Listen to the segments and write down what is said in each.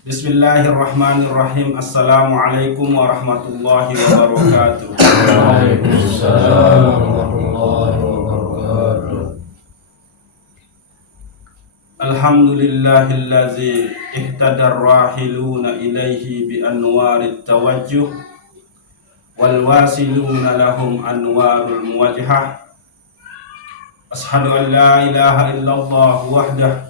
Bismillahirrahmanirrahim. Assalamualaikum warahmatullahi wabarakatuh. Waalaikumsalam warahmatullahi wabarakatuh. Alhamdulillahillazi ihtadar rahiluna ilaihi bi anwarit tawajjuh wal wasiluna lahum anwarul muwajjah. Ashhadu an la ilaha illallah wahdah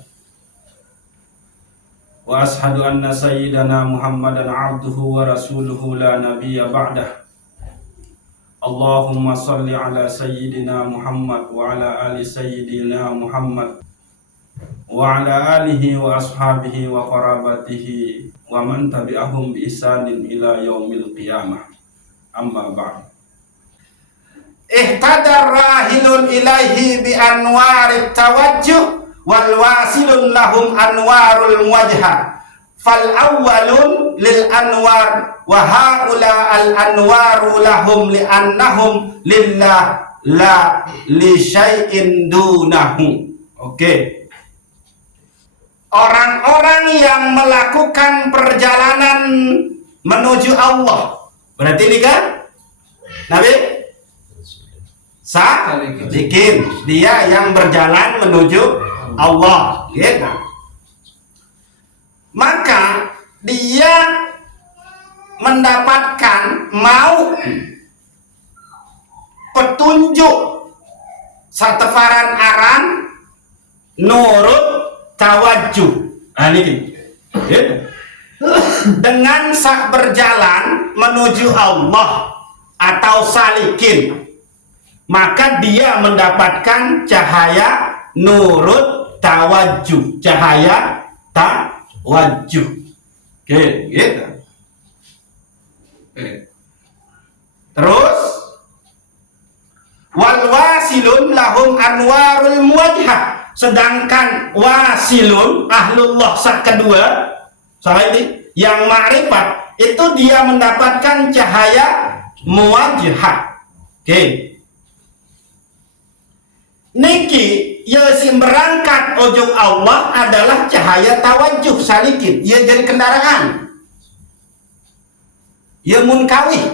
wa ashhadu anna sayyidana Muhammadan abduhu wa rasuluhu la nabiyya ba'dah. Allahumma salli ala sayyidina Muhammad wa ala ali sayyidina Muhammad wa ala alihi wa ashabihi wa qarabatihi wa man tabi'ahum bi ihsanin ila yaumil qiyamah. Amma ba'd. Ihtadar rahilun ilaihi bi anwarit tawajjuh wal wasilun lahum anwarul muwajjah. Fal awwalun lil anwar wa haula al anwaru lahum li annahum lillah la li syai'in dunahu. Oke. Orang-orang yang melakukan perjalanan menuju Allah. Berarti ini kan Nabi Salikin, dia yang berjalan menuju Allah, gitu. Maka dia mendapatkan petunjuk satefaran aran nurut tawajjuh. Ini gitu. Dengan sak berjalan menuju Allah atau salikin, maka dia mendapatkan cahaya nurut tawajjuh, cahaya tawajjuh. Oke, gitu. Oke. Terus wal wasilun lahum anwarul muwajjah, sedangkan wasilun ahlullah sak kedua, salah ini yang ma'rifat itu dia mendapatkan cahaya muwajjah. Oke. Niki ya si berangkat ujung Allah adalah cahaya tawajjuh salikin, ia jadi kendaraan, ia munkawi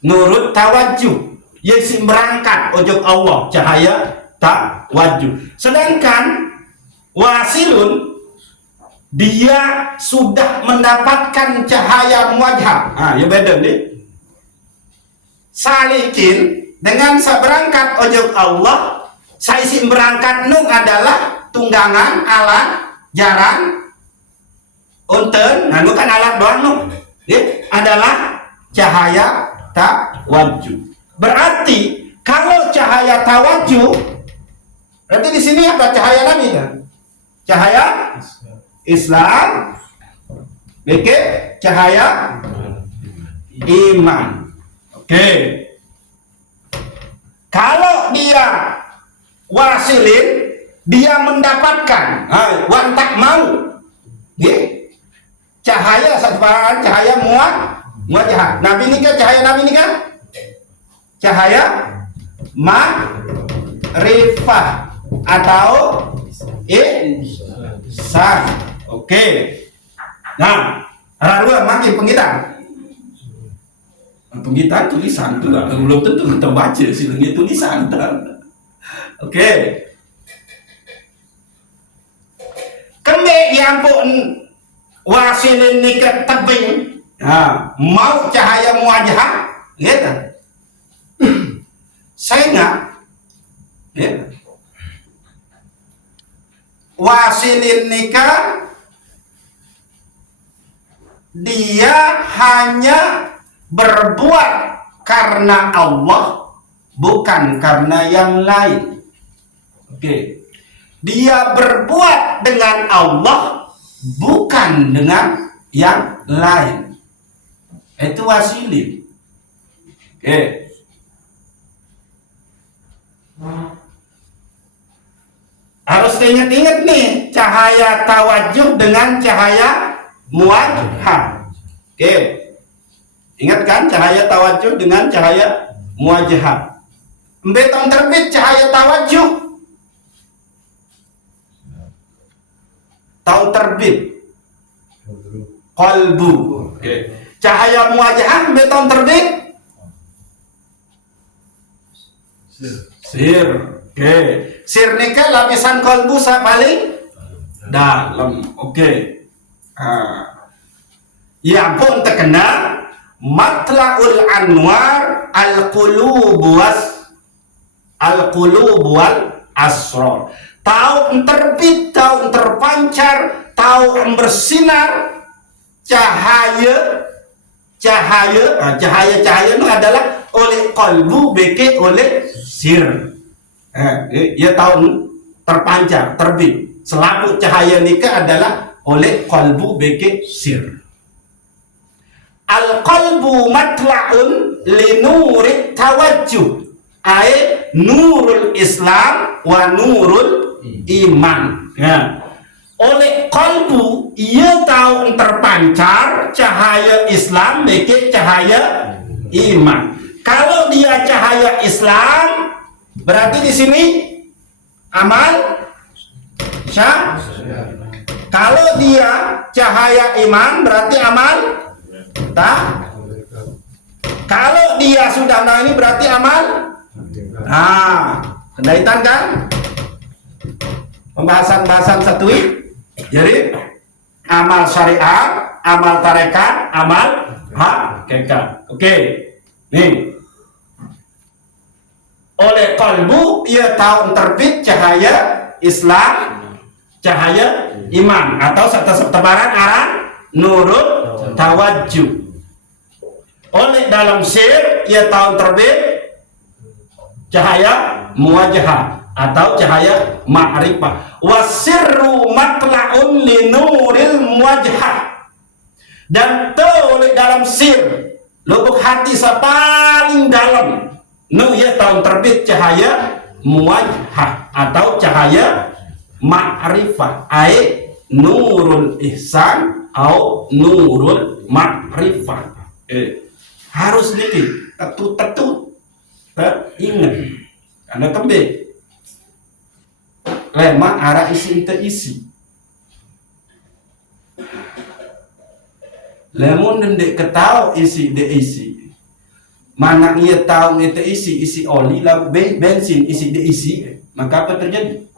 nurut tawajjuh, ia si berangkat ujung Allah cahaya tawajjuh. Sedangkan wasilun dia sudah mendapatkan cahaya muwajjah. Ya beda nih. Salikin dengan saya berangkat ojok Allah, saya isi berangkat nung adalah tunggangan alat jaran unten, nah bukan alat doang nung, adalah cahaya tawajjuh. Berarti kalau cahaya tawajjuh, berarti di sini apa cahaya Nabi kan? Cahaya Islam, cahaya iman. Oke. Kalau dia wasilin, dia mendapatkan wantak mau cahaya separan cahaya muwajjah. Nabi ini kan cahaya Nabi ini kan cahaya ma'rifah atau ihsan. Oke. Nah, dua makin penggitaan tulisan itu belum tentu kita baca sih tulisan. Oke. Kembe yang pun wasilin nikah tebing, mau cahaya muwajjah, gitu. Saya enggak, wasilin nikah dia hanya berbuat karena Allah, bukan karena yang lain. Oke. Dia berbuat dengan Allah, bukan dengan yang lain. Itu wasilin. Oke. Harus ingat-ingat nih, cahaya tawajjuh dengan cahaya muwajjah. Oke. Ingat kan cahaya tawajjuh dengan cahaya muwajjah. Betong terbit cahaya tawajjuh. Tahun terbit qalbu. Oke. Cahaya muwajahah beton terbit sir. Oke. Sir nika lapisan qalbu sa paling dalam. Oke. Yang pun terkenal matla'ul anwar al-qulub wal asrar. Tahu terbit, tahu terpancar, tahu bersinar cahaya itu adalah oleh kalbu beke oleh sir. Ia tahu terpancar, terbit. Selaku cahaya nikah adalah oleh kalbu beke sir. Al qalbu matla'un li nurit tawajjuh. Ai nurul Islam wa nurul iman. Ya. Oleh kalbu ia tahu terpancar cahaya Islam bagi cahaya iman. Kalau dia cahaya Islam berarti di sini amal syah. Kalau dia cahaya iman berarti amal tak. Kalau dia sudah ini berarti amal. Kendaitan kan? Pembahasan satu ini. Jadi amal syariat, amal tarekat, amal hakikat. Oke. Nih. Oleh kalbu ia tahu terbit cahaya Islam, cahaya iman atau serta tebaran arah nurul tawajjuh. Oleh dalam sir ia tahu terbit cahaya muwajahah atau cahaya ma'rifah. Wasirru matla'un li nuril muwajahah. Dan oleh dalam sir lubuk hati sa paling dalam ia tahu terbit cahaya muwajahah atau cahaya ma'rifah. Ai nurul ihsan atau nurul ma'rifah. Harus nih tetu ingat anda kembali lema arah isi inte isi lemon dendek ketau isi de isi mana ia tahu itu isi oli lalu bensin isi de isi maka apa terjadi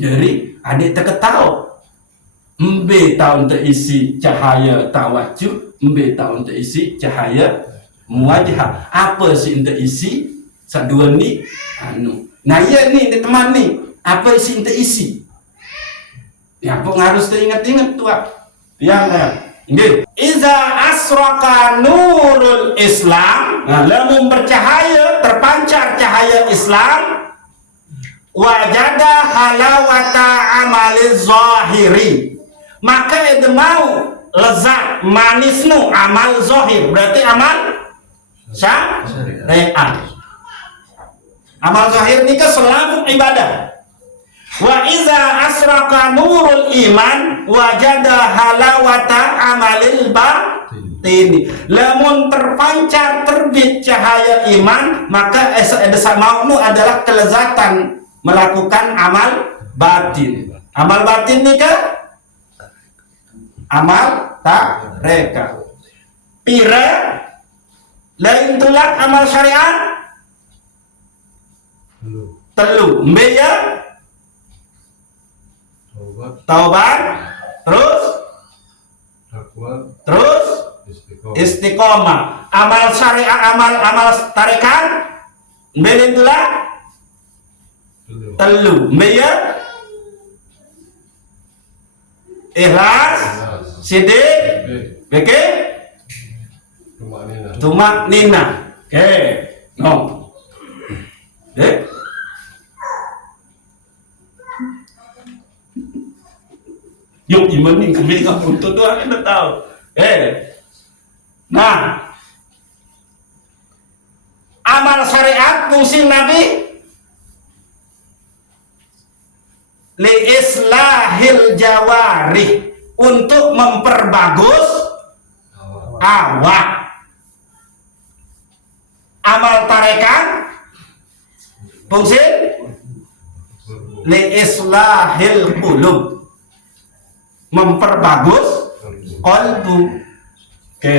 jadi adik terketahu mbe tahun terisi cahaya tawajjuh mbe tahun terisi cahaya muwajahah. Apa sih ente isi sadua ni nah iya nih teman nih apa isi ente isi ya pun harus teringat-ingat tuh yang ini iza asraka nurul Islam lamun bercahaya terpancar cahaya Islam wajada halawata amaliz zahiri maka itu mau lezat manis nu amal zahir berarti amal syariat. Amal zahir ini kan selalu ibadah. Wa iza asraka nurul iman wajada halawata amalil batin. Lamun terpancar terbit cahaya iman maka mau adalah kelezatan melakukan amal batin. Amal batin ini kan amal tarekat. Pira lain tulak amal syariat telu mbeya taubat terus istiqomah. Amal syariat amal tarekat lain tulak telu mbeya ikhlas sidik oke tumak nina. Oke. No. Yuk iman nih kami nggak butuh doang kita tahu. Nah, amal syariat fungsi Nabi li islahil jawarih untuk memperbagus awak. Amal tarekat fungsi li islahil qulub memperbagus qalbu. Oke.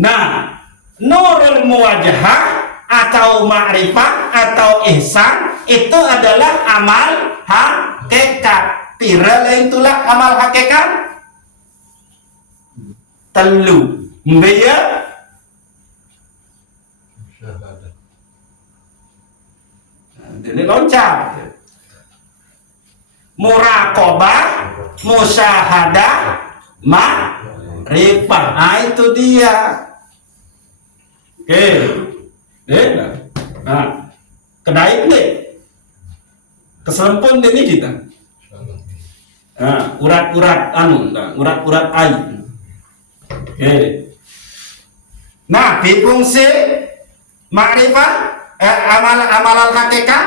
Nah, nurul muwajahah atau ma'rifah atau ihsan itu adalah amal hakikat. Pira lain itulah amal hakikat? Telu. Mbaya ini loncat. Muraqabah, musyahadah, ma'rifah. Nah, itu dia. Oke. Nah, kedai ini keselempun ini kita. Nah, urat-urat urat-urat air. Oke. Nah, di fungsi ma'rifah amalan hakikat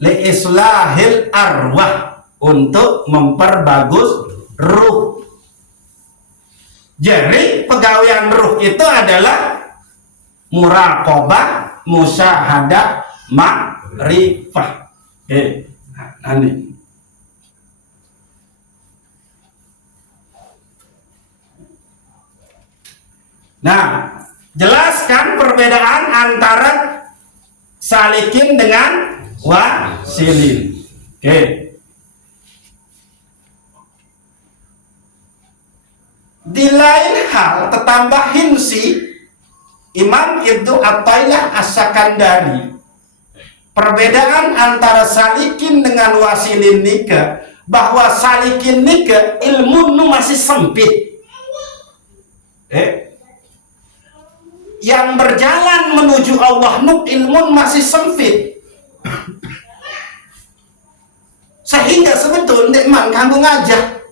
li islahil arwah, untuk memperbagus ruh. Jadi pegawaian ruh itu adalah muraqabah, musyahadah, ma'rifah. Nah, ini. Nah, jelaskan perbedaan antara salikin dengan wasilin. Oke. Di lain hal tetambahin si Imam Ibnu Athaillah As-Sakandari, perbedaan antara salikin dengan wasilin nikah, bahwa salikin nikah ilmu nu masih sempit. Yang berjalan menuju Allah nu ilmu masih sempit. Sehingga sebetulnya man kanggo ngajak.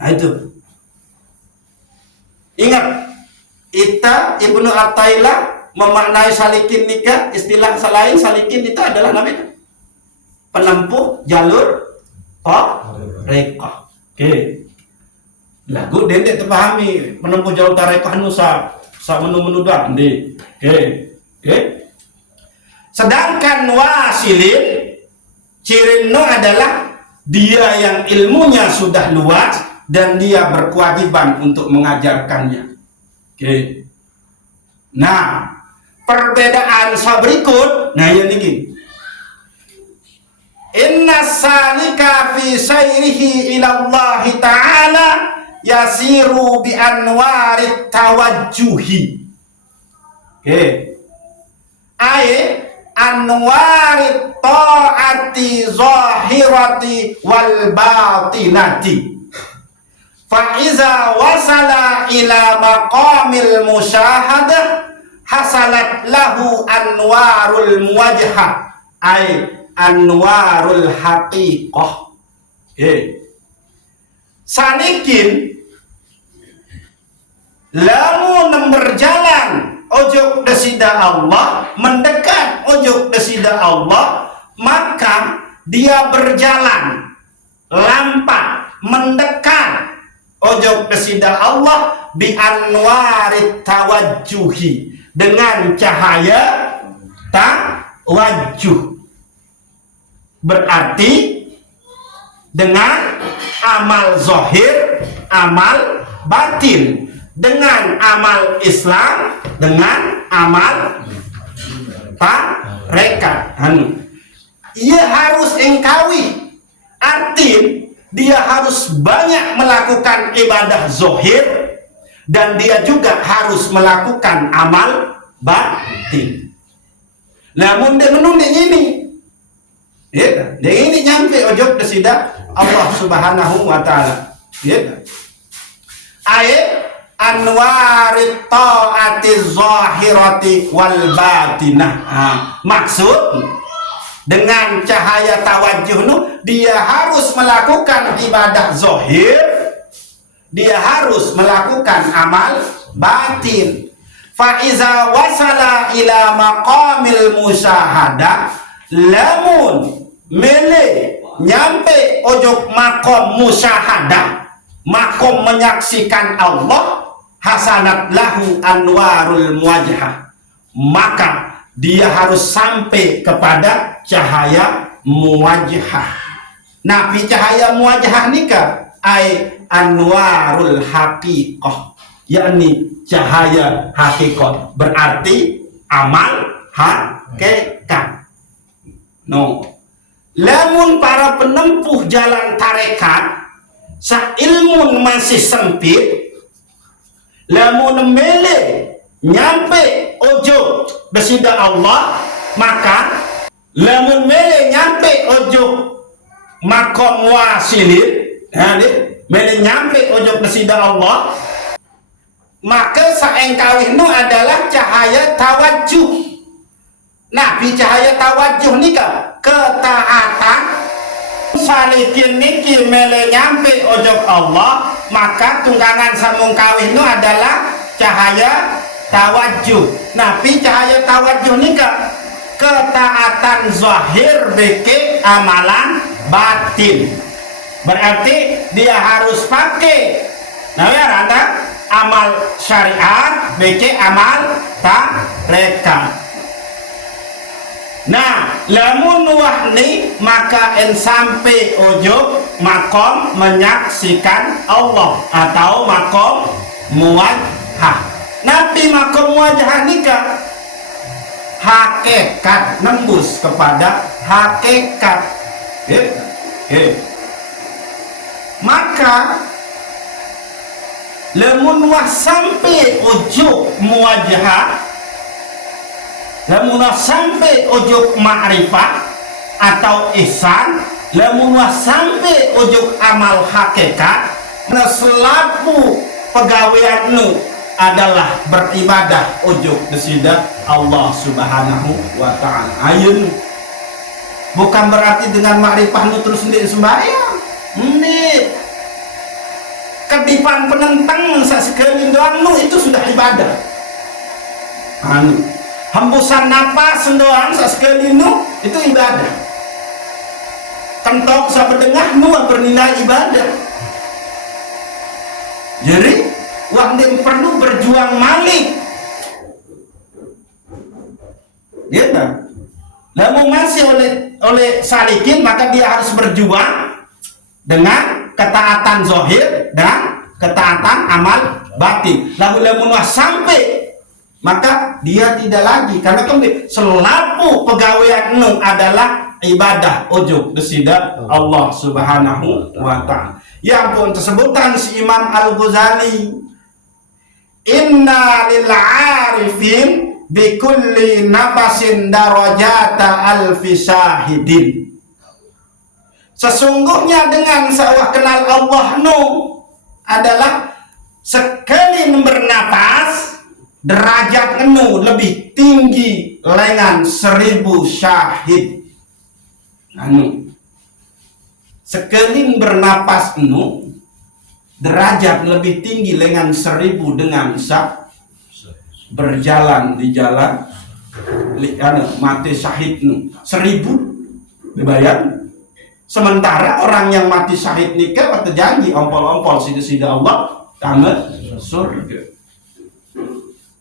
Nah itu. Ingat, Ibnu Athaillah memaknai salikin nikah, istilah selain salikin itu adalah namanya penempuh jalur tareqah. Oke. Lagu dendek terpahami penempuh jalur tareqah nusa menu dah ndi. Oke. Sedangkan wasilin cirino adalah dia yang ilmunya sudah luas dan dia berkewajiban untuk mengajarkannya. Oke. Nah, perbedaan berikut, nah yang ini. Inna salika fi sayrihi ila Allah ta'ala yasiru bi anwarit tawajjuhi. Oke. Anwarit ta'ati zahirati wal batinati. Fa iza wasala ila maqamil musyahadah hasalat lahu anwarul muwajhah, anwarul haqiqah. Sanikin lamun berjalan ojo desida Allah, mendekat ojo desida Allah, maka dia berjalan lampat mendekat ojo desida Allah bi anwarit tawajjuhi, dengan cahaya tawajjuh. Berarti dengan amal zahir, amal batin, dengan amal Islam, dengan amal tarekat. Ia harus engkawi, arti dia harus banyak melakukan ibadah zahir dan dia juga harus melakukan amal batin. Namun dia menunding ini, dia ini nyampe ojok desida Allah Subhanahu wa Ta'ala. Ayat anwarit ta'ati zahirati wal batinah. Maksud dengan cahaya tawajjuh nu, dia harus melakukan ibadah zahir, dia harus melakukan amal batin. Fa iza wasala ila maqamil musyahadah, lamun mele nyampe ojok makom musyahadah, makom menyaksikan Allah, hasanat lahu anwarul muwajhah, maka dia harus sampai kepada cahaya muwajhah. Nabi cahaya muwajhah nikah ai anwarul haqiqah, yakni cahaya hakikat, berarti amal hakikat. No, lamun para penempuh jalan tarekat sa ilmu masih sempit, lamun mele nyampe ojo besida Allah, maka lamun mele nyampe ojo makom wasilin, mele nyampe ojo besida Allah, maka saengkawih nu adalah cahaya tawajuh. Nabi cahaya tawajuh nika ketaatan salikin niki mele nyampe ojok Allah, maka tunggangan samung kawih nu adalah cahaya tawajuh. Nabi cahaya tawajuh nika ketaatan zahir beke amalan batin. Berarti dia harus pakai ada amal syariat beke amal tarekat. Nah, lamun wahni maka en sampai ojo makom menyaksikan Allah atau makom muwajjah. Nabi makom muwajjah nikah hakikat, nembus kepada hakikat. Maka lamun wah sampai ojo muwajjah, lamun sampai ojo ma'rifat atau ihsan, lamun sampai ojo amal hakikat, nah selaku pegawaian nu adalah beribadah ojo desida Allah subhanahu wa ta'ala. Ayun bukan berarti dengan ma'rifat nu terus sendiri sembahyang. Kedipan penentang sekali doang nu itu sudah ibadah. Hembusan napas doang sekali nu itu ibadah. Kentok sabedengah nu bernilai ibadah. Jadi wang dem perlu berjuang malik. Dia tak. Lalu masih oleh salikin, maka dia harus berjuang dengan ketaatan zahir dan ketaatan amal batin. Lalu sampai, maka dia tidak lagi, karena selaku pegawaian nu adalah ibadah ojo desida Allah subhanahu wa ta'ala. Ya pun tersebutan si Imam Al-Ghazali, inna lil arifin bikulli nafasin darajata alfi syahidin. Sesungguhnya dengan sawah kenal Allah nu adalah sekali bernapas derajat nu lebih tinggi lengan 1000 syahid. Sekali bernapas nu derajat lebih tinggi lengan 1000 dengan berjalan di jalan mati syahid nu 1000 dibayar. Sementara orang yang mati syahid nikah waktu janji ompol-ompol sida-sida Allah tangan surga.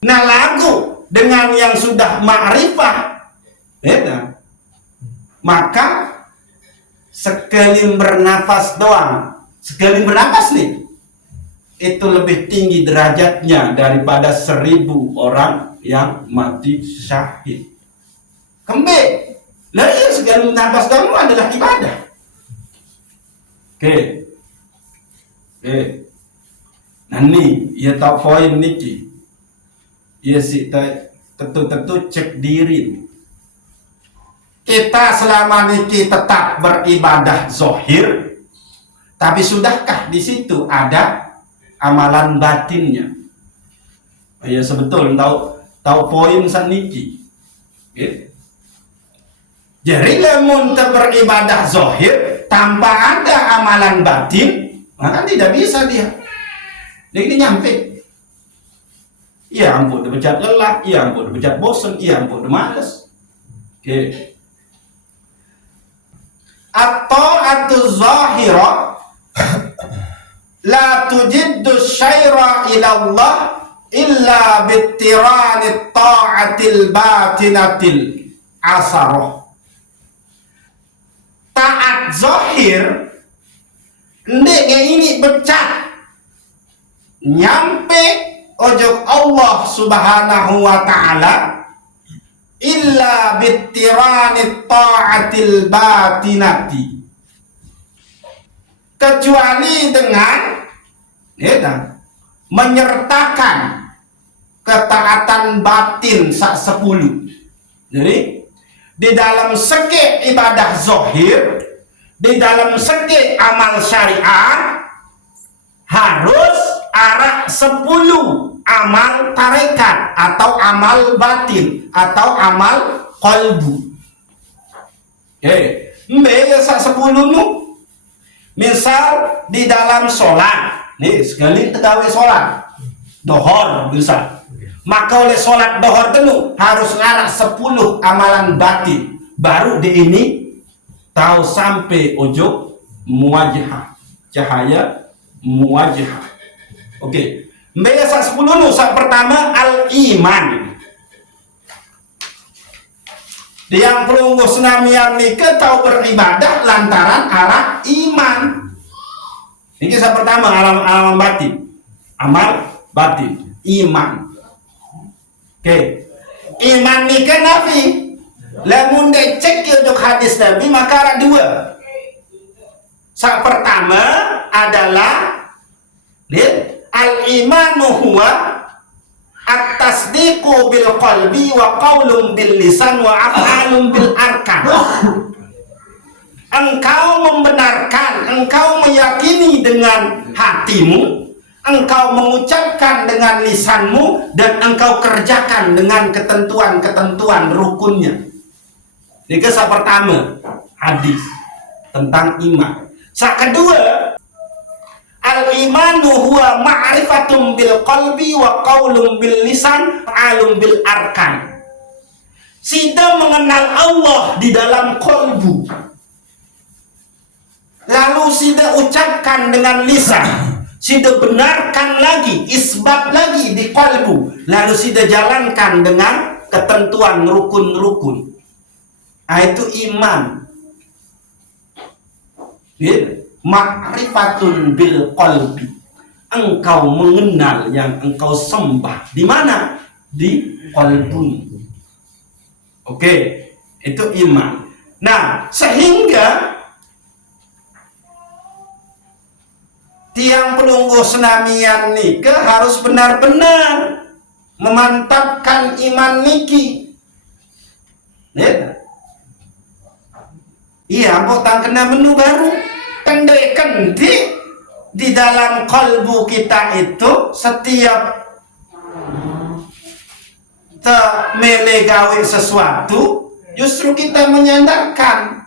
Nah lagu dengan yang sudah ma'rifah maka sekali bernafas doang, sekali bernafas nih itu lebih tinggi derajatnya daripada 1000 orang yang mati syahid. Kembali lah iya, sekali bernafas doang adalah ibadah. Oke. Nah nih, ya tahu poin niki. Ya sih, tentu cek diri. Kita selama niki tetap beribadah zahir, tapi sudahkah di situ ada amalan batinnya? Ya sebetul tahu poin saniki. Jadi lamun beribadah zahir tanpa ada amalan batin, maka tidak bisa dia. Jadi nyampe. Ya ampun, udah becat lelah, ya ampun, udah becat bosan, ya ampun, udah males. Oke. At-ta'atu zahira la tujiddu syaira ila Allah illa bittirani ta'atil batinatil asarah. Taat zahir ndeknya ini becah nyampe ojok Allah subhanahu wa ta'ala illa bittirani ta'atil batinati, kecuali dengan menyertakan ketaatan batin sak 10. Jadi di dalam segi ibadah zahir, di dalam segi amal syariat harus arah 10 amal tarekat atau amal batin atau amal qalbu. Oke, mbak sak 10 nu misal di dalam sholat nih, sekali tegawe sholat dohor bisa, maka oleh sholat dohor dulu harus ngarah 10 amalan batin, baru di ini tahu sampai ujung muwajjah, cahaya muwajjah. Oke, mbak sak 10 nu sak pertama al iman. Yang pelungguh senamian nikah tahu beribadah lantaran arah iman. Ini kisah pertama alam batin, amal batin, iman. Oke, iman nikah nabi. Lamun cek untuk hadis nabi maka ada 2. Yang pertama adalah al imanu huwa at-tasdiqu bil qalbi wa qaulun bil lisan wa af'alun bil arkan. Engkau membenarkan, engkau meyakini dengan hatimu, engkau mengucapkan dengan lisanmu, dan engkau kerjakan dengan ketentuan-ketentuan rukunnya. Ini kisah pertama hadis tentang iman. Yang kedua, al-imanu huwa ma'rifatum bil qalbi wa qaulun bil lisan alum bil arkan. Sida mengenal Allah di dalam kolbu, lalu sida ucapkan dengan lisan, sida benarkan lagi, isbat lagi di kolbu, lalu sida jalankan dengan ketentuan rukun-rukun. Itu iman. Ma'rifatun bil qalbi, engkau mengenal yang engkau sembah di mana? Di qalbu. Oke, itu iman. Nah, sehingga tiang pelungguh senamian nikah harus benar-benar memantapkan iman niki. Iya, potang kena menu baru. Kendi di dalam kalbu kita itu setiap melegawi sesuatu, justru kita menyandarkan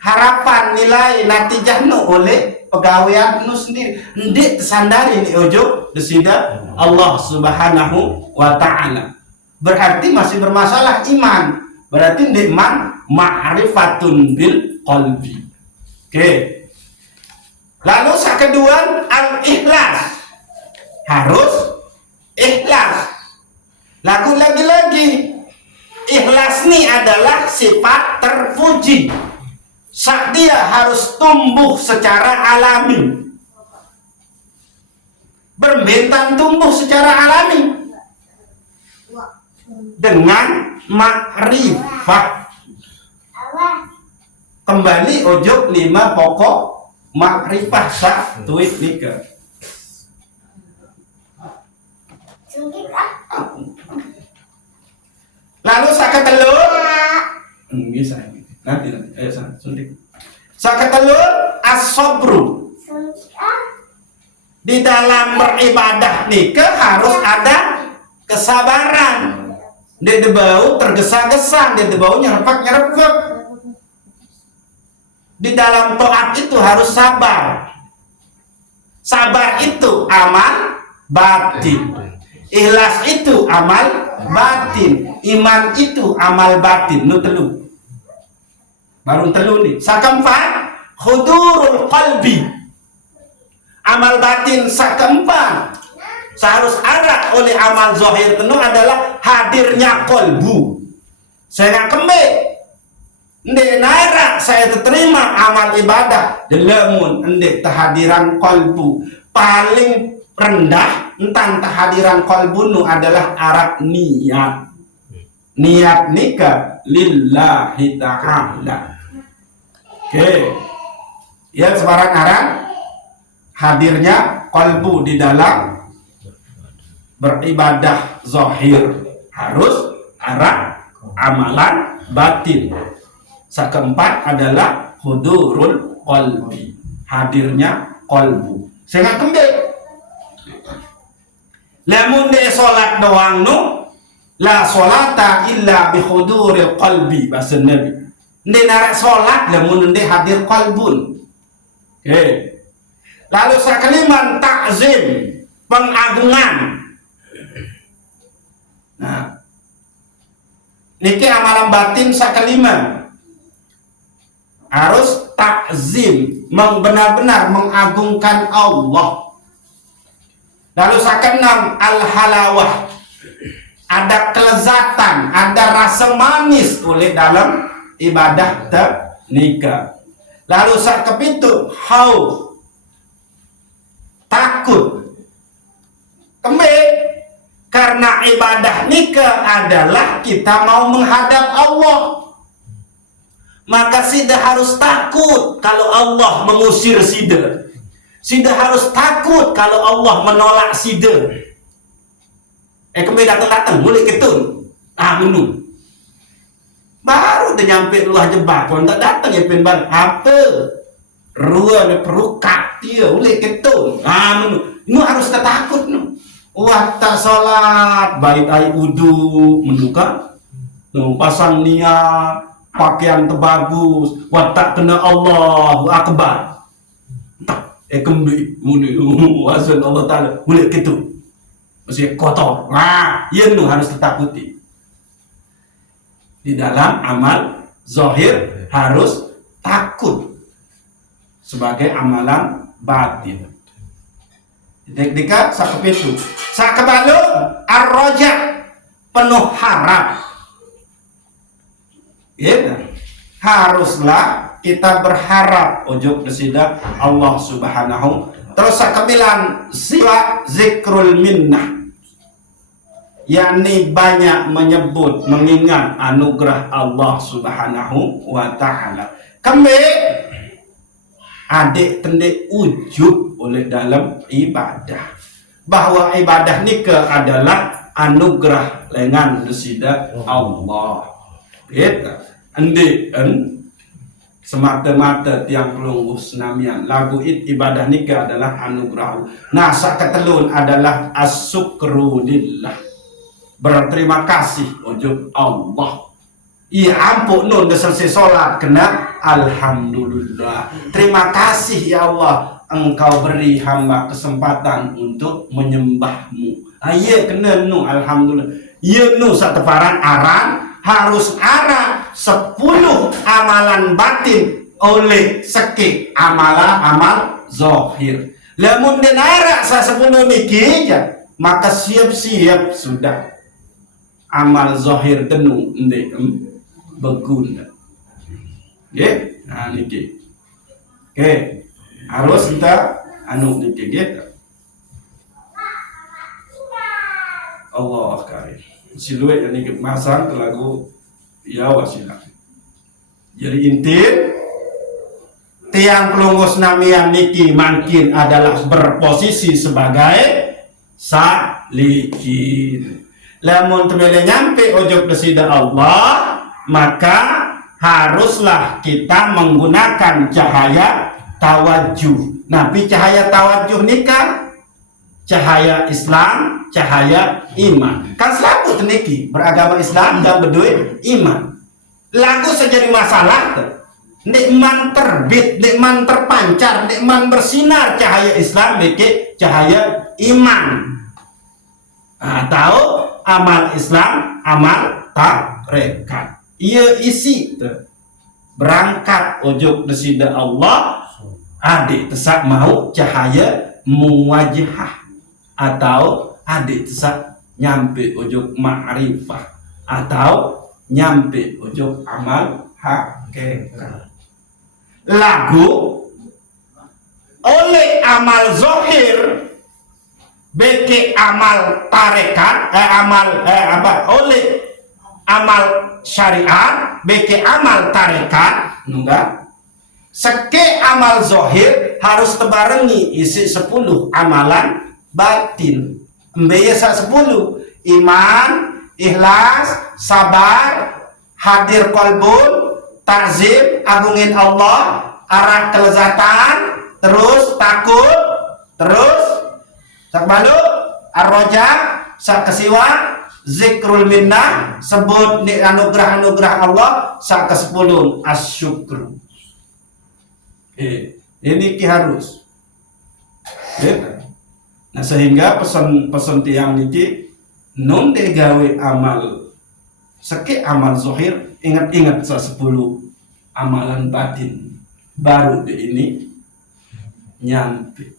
harapan nilai natijah nu oleh pegawaian nu sendiri. Ndik tersandari ni ojo desida Allah subhanahu wa ta'ala. Berarti masih bermasalah iman. Berarti ndik iman ma'rifatun bil qalbi. Oke. Lalu yang kedua al-ikhlas. Harus ikhlas. Lalu lagi-lagi ikhlas ini adalah sifat terpuji. Saat dia harus tumbuh secara alami. Berbentang tumbuh secara alami dengan makrifat. Kembali ojok 5 pokok makrifat sak tuit nikah. Lalu saya telur bisa nanti ayo suntik. Saya telur as-sabru. Di dalam beribadah nikah harus ada kesabaran. Dia debau tergesa-gesa, dia debau nyerpak-nyerpak. Di dalam taat itu harus sabar. Sabar itu amal batin. Ikhlas itu amal batin. Iman itu amal batin. Nu telu. Baru telu nih. Sakeempat, hudurul qalbi. Amal batin sakeempat. Seharus ada oleh amal zahir itu adalah hadirnya kolbu. Saya kembali. Ndek nara saya terima amal ibadah delamun ndek kehadiran kolbu paling rendah tentang kehadiran kolbu nu adalah arah niat nikah lillahi ta'ala. Oke. Ya sebarang arah hadirnya kolbu di dalam beribadah zahir harus arah amalan batin. Keempat adalah hudurul qalbi, hadirnya qalbu. Sehingga kembali lamun de salat doang nu la salata illa bi huduril qalbi bahasa Nabi. Nde narak salat lamun nde hadir qalbun. Oke. Lalu sakaliman takzim, pengagungan. Nah, niki amalan batin sakaliman harus takzim, benar-benar mengagungkan Allah. Lalu sakenam al-halawah, ada kelezatan, ada rasa manis oleh dalam ibadah nikah. Lalu sakepitu hauf, takut. Kembali karena ibadah nikah adalah kita mau menghadap Allah. Maka sida harus takut kalau Allah mengusir sida. Sida harus takut kalau Allah menolak sida. Kembali datang mulai ketun. Menung. Baru dia nyampe luar jebak. Kalau tak datang ya penban apa? Rua ni perukak dia mulai ketun. Menung. Ini harus kita takut nu. Wah tak salat, baik air wudu menduka. Pasang niat, pakaian terbagus, watak kena Allahu Akbar. Tak, kembali muni azan Allah Taala, boleh gitu. Masih kotor. Ia nu harus ditakuti. Di dalam amal zahir harus takut sebagai amalan batin. Dek-dekat sakepitu. Sakebalu ar-raja, penuh harap. Ya, haruslah kita berharap ujuk desida Allah Subhanahu. Terus sakebilan siwa zikrul minnah, yakni banyak menyebut mengingat anugerah Allah Subhanahu wa ta'ala. Kembali adik tendik ujub oleh dalam ibadah bahwa ibadah nikah adalah anugerah lengan desida Allah. Kita endi semata-mata tiang pelunggus namian lagu ibadah nikah adalah anugerah. Nah saketelun adalah as-sukru lillah, berterima kasih ujub Allah. Iya ampun nun dah selesai solat kena alhamdulillah. Terima kasih ya Allah, engkau beri hamba kesempatan untuk menyembahmu. Iya kena nu alhamdulillah. Iya nu sateparan aran harus arah 10 amalan batin oleh sekik amal zahir. Lamun den arah sa 10 niki maka siap-siap sudah amal zahir tenu ndek berguna. Nggih, nah niki. Oke, harus kita niki gitu. Allah karim. Siluet yang niki masang ke lagu ya wasilah. Jadi inti tiang pelunggus namian niki makin adalah berposisi sebagai salikin. Lamun temele nyampe ojok desida Allah, maka haruslah kita menggunakan cahaya tawajuh. Nabi cahaya tawajuh nikah, cahaya Islam, cahaya iman. Kan selalu teniki beragama Islam dan berdua iman. Lagu sejadi masalah nikman terbit, nikman terpancar, nikman bersinar cahaya Islam beke cahaya iman. Atau amal Islam, amal tarekat. Ia isi berangkat ujuk desida Allah adik tesak mau cahaya muwajihah atau adik tesak nyampe ujuk ma'rifah atau nyampe ujung amal hakikat. Lagu oleh amal zohir beke amal tarekat oleh amal syariat beke amal tarekat enggak seke amal zohir harus tebarengi isi 10 amalan batin mbeye 10 iman ikhlas sabar hadir qalbun ta'zim agungin Allah arah kelezatan terus takut terus sakbalu ar-roja sak kesiwa zikrul minnah sebut ni anugerah Allah sak ke-10 asyukru. Ini ki harus. Nah sehingga pesan tiang niki nun gawe amal seke amal zohir ingat-ingat sa 10 amalan batin baru di ini nyampe.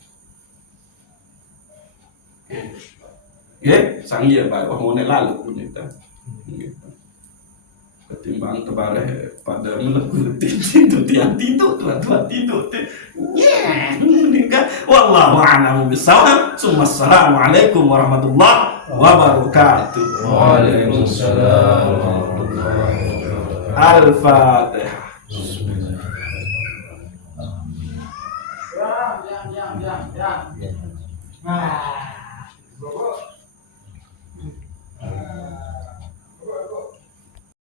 Sang iya baik ngone lalu punya kita. Ketimbang terbalik pada melekut tidur tiang tidur tuan tidur. Wallahu a'lam bishawab. Assalamualaikum warahmatullahi wabarakatuh. Waalaikumsalam warahmatullahi wabarakatuh. Al-Fatihah. Bismillahirrahmanirrahim. Ah.